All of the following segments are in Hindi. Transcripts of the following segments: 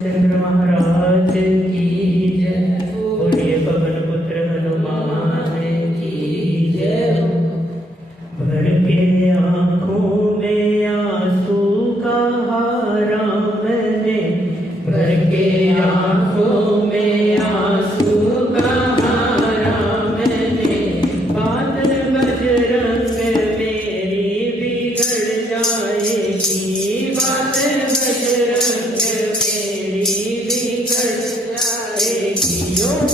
चंद्र महाराज की जय। बोलिए पवन पुत्र हनुमान की जय। भर के आँखों में आंसू कहा राम ने, भर के आँखों में आंसू कहा राम ने। बात बजरंग मेरी बिगड़ जाएगी, बात बजरंग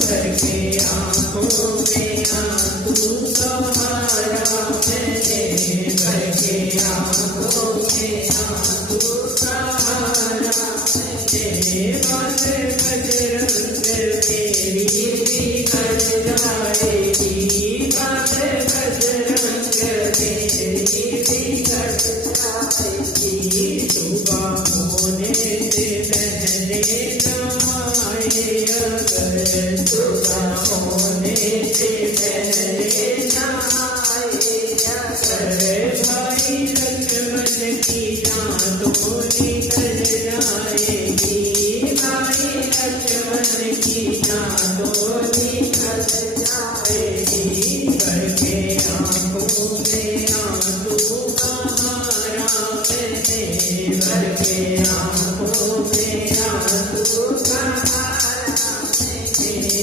भर के आँखों में आंसू कहा राम ने, भर के आँखों में आंसू कहा राम ने। बात बजरंग मेरी बिगड़ जाएगी, बात बजरंग मेरी बिगड़ जाएगी। सुबह होने से पहले अगर सुबह होने से पहले नहाए अगर, भाई लक्ष्मण की जान तो निकल जाएगी, भाई लक्ष्मण की जान तो निकल जाएगी। भर के आँखों में आंसू कहा राम ने, भर के आँखों में आंसू कहा देखो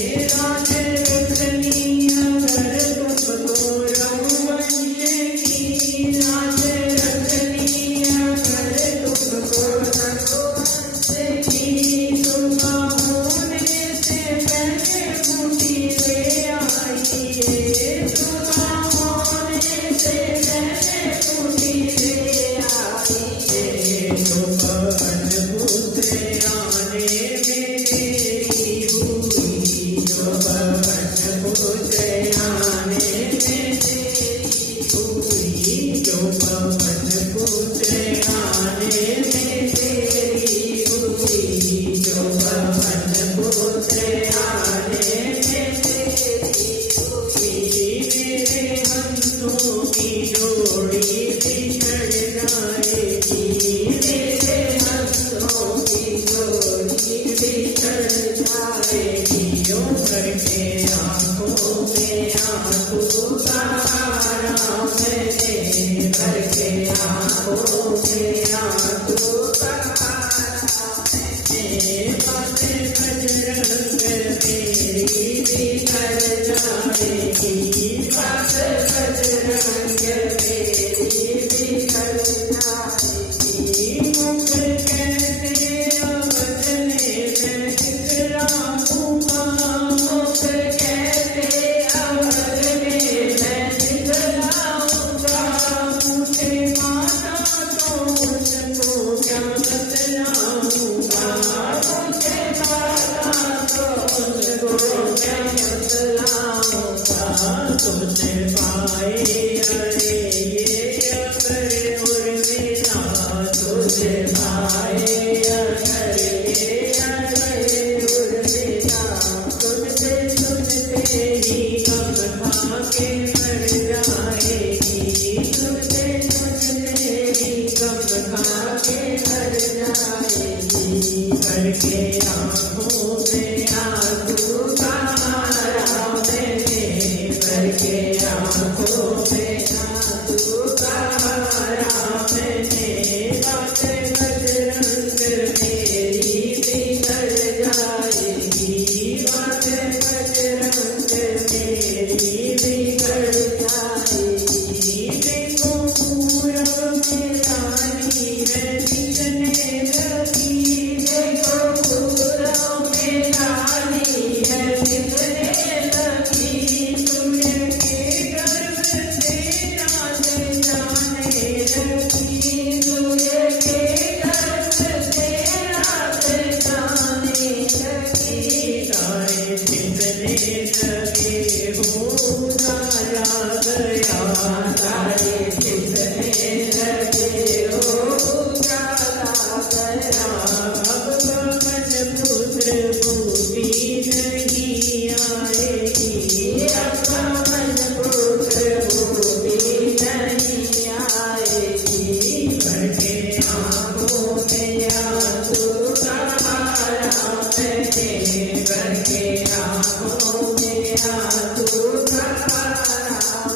करके आँखों में आंसू भरा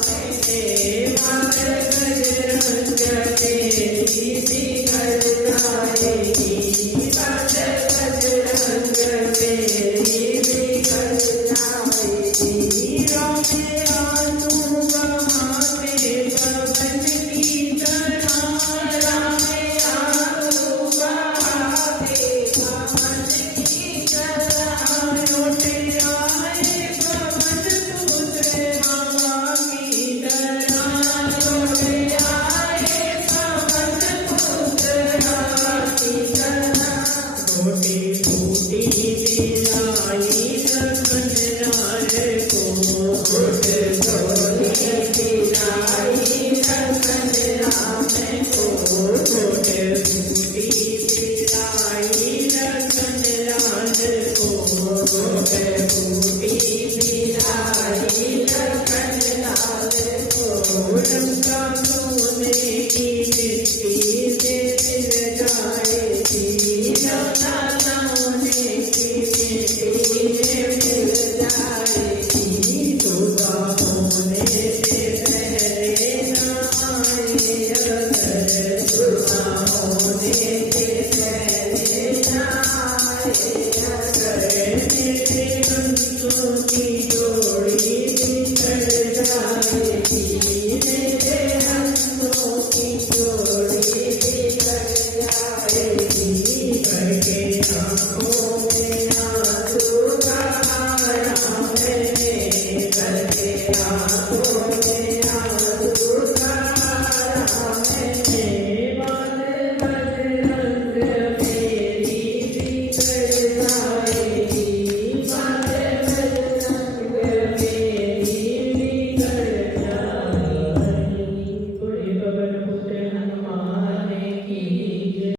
मेरे मात बजरंग मेरी बिगड़ जाएगी मात बजरंग मेरी बिगड़ जाएगी रोमे आंसू बहावे पवन की तरह रोमे आंसू बहावे पवन की तरह लौटे आए पवन पुत्र हवा की तरह लौटे आए पवन पुत्र हवा की तरह छोटी फूटी दिलाई रखन लाल को छोटे छोटी दिलाई रखन राम को छोटे फूटी दिलाई रखन लाल को छोटे फूटी दिलाई रखन लाल को लंका सोने की मिट्टी से मिल जाएगी लौटा सोने की मिट्टी से मिल जाएगी सुबह होने से पहले न आए अगर सुबह होने से पहले न आए अगर मेरे बंधुओं की जोड़ी बिछड़ जाएगी मेरे बंधुओं की जोड़ी बिछड़ जाएगी करके आँखों